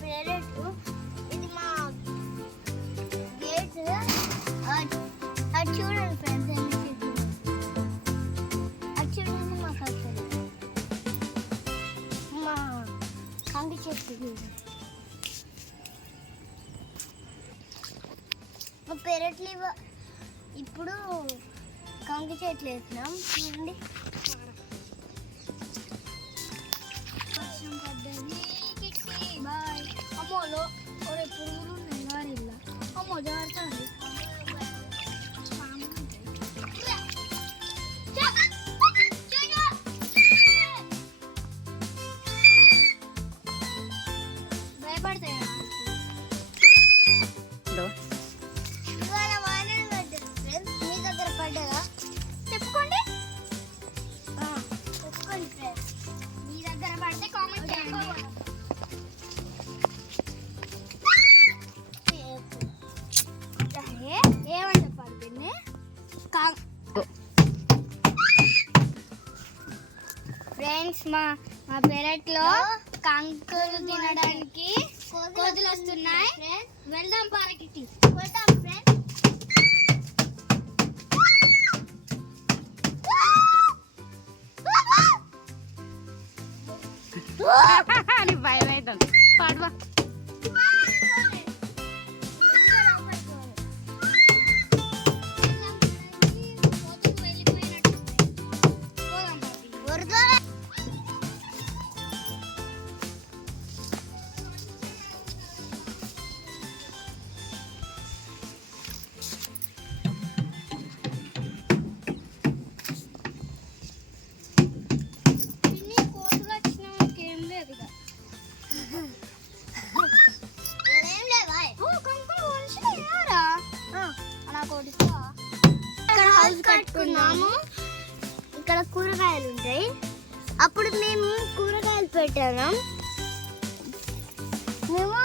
పెరట్. ఇది మా గేట్. అది చూడండి ఫ్రెండ్స్, అది చూడండి మా కట్టలు, మా కంకి చెట్టు. మా పెరట్లు ఇప్పుడు కంకి చెట్లు వేసినాం చూడండి. బాయ్ అమ్మోలో ఒరే పురుగులు ఉన్నాయి వారిల్లా. అమ్మో జారుతుంది. భయపడతాయి. ఇవాళ వానలు పడ్డది ఫ్రెండ్స్, మీ దగ్గర పడ్డదా చెప్పుకోండి. చెప్పుకోండి ఫ్రెండ్స్, మీ దగ్గర పడితే కామెంట్ చేయండి. ఏమంటే పడుతుంది ఫ్రెండ్స్, మా పెరట్లో కంకులు తినడానికి కోతులు వస్తున్నాయి. వెళ్దాం పార్క్కి. వెళ్దాం ఫ్రెండ్స్. భయం అవుతుంది. పాడువా. కట్టుకున్నాము. ఇక్కడ కూరగాయలు ఉంటాయి. అప్పుడు మేము కూరగాయలు పెట్టాము. మేము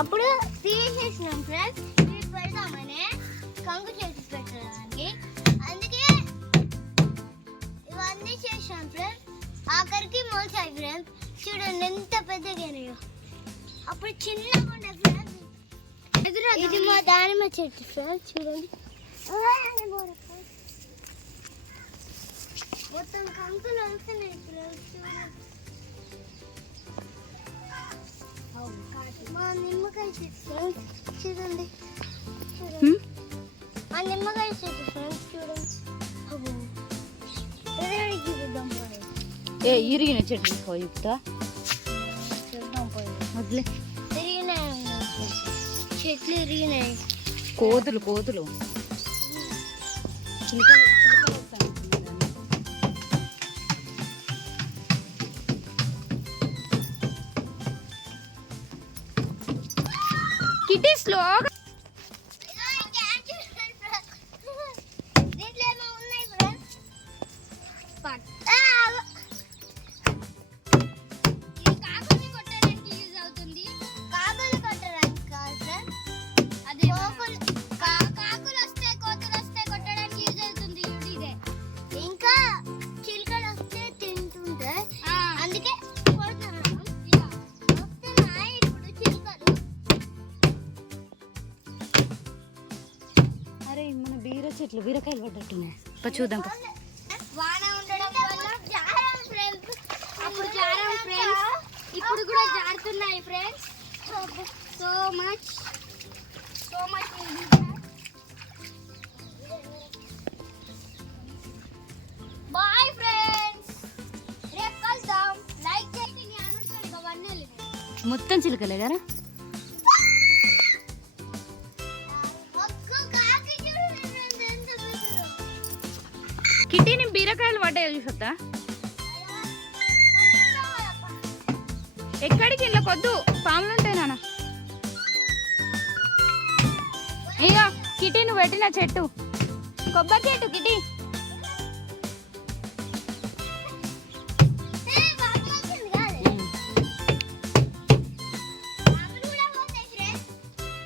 అప్పుడు తీసేసినాం ఫ్రెండ్స్. మేము పెడదామని కంకు చెట్టు పెట్టడానికి. అందుకే ఇవన్నీ చేసాం ఫ్రెండ్స్. ఆఖరికి మొలిచాయి ఫ్రెండ్స్. చూడండి ఎంత పెద్దగానయో. అప్పుడు చిన్నగా ఉండే ఫ్రెండ్స్. ఇది మా దానిమ్మ చెట్టు ఫ్రెండ్స్. చూడండి మొత్తం కంకులు వస్తున్నాయి ఫ్రెండ్స్. మా నిమ్మకాయ చెట్టు ఫ్రెండ్స్. చూడండి మా నిమ్మకాయ చెట్టు ఫ్రెండ్స్. చూడండి ఇరిగిన చెట్లు పోయిస్తా వదిలే. ఇరిగినాయి చెట్లు, ఇరిగినాయి. కోతులు కోతులు కిటీ స్లోగా. అరే మన చెట్లు బీరకాయలు పడ్డట్టున్నాయి. చూద్దాం. వాన ఉండడం వల్ల జారం ఫ్రెండ్స్. అప్పుడు జారం ఫ్రెండ్స్, ఇప్పుడు కూడా జారుతున్నాయి friends. So much bye friends. రేపు కలుద్దాం. లైక్ చేయండి. మొత్తం చిలుకలే కదా. కిటీని బీరకాయలు పడ్డాయో చూసొద్దా. ఎక్కడికి ఇళ్ళ కొద్దు, పాములు ఉంటాయి నాన్న. అయ్యో కిటీ నువ్వు పెట్టిన చెట్టు కొబ్బరి చెట్టు. కిటీ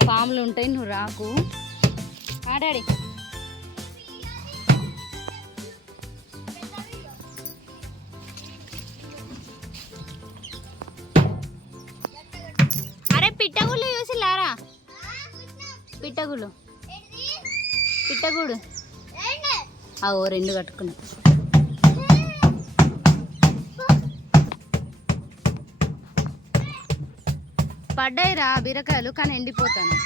పాములు ఉంటాయి, నువ్వు రాకు. ఆడాడి పిట్టగుళ్ళు చూసి లారా పిట్టగుళ్ళు పిట్టగూడు ఓ 2 కట్టుకున్నా పడ్డాయిరా బీరకాయలు కానీ ఎండిపోతాను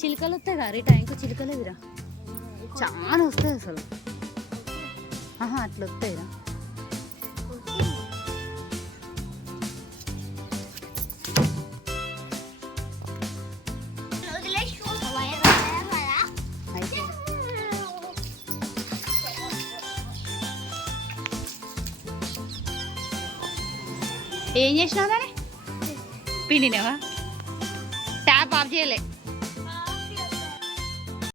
చిలుకలు వస్తాయి కదా ఈ టైంకు చిలుకలు ఇవిరా చాలా వస్తాయి అసలు అట్లా వస్తాయిరా ఏం చేసినావు కానీ పిండినావా ట్యాప్ ఆఫ్ చేయలే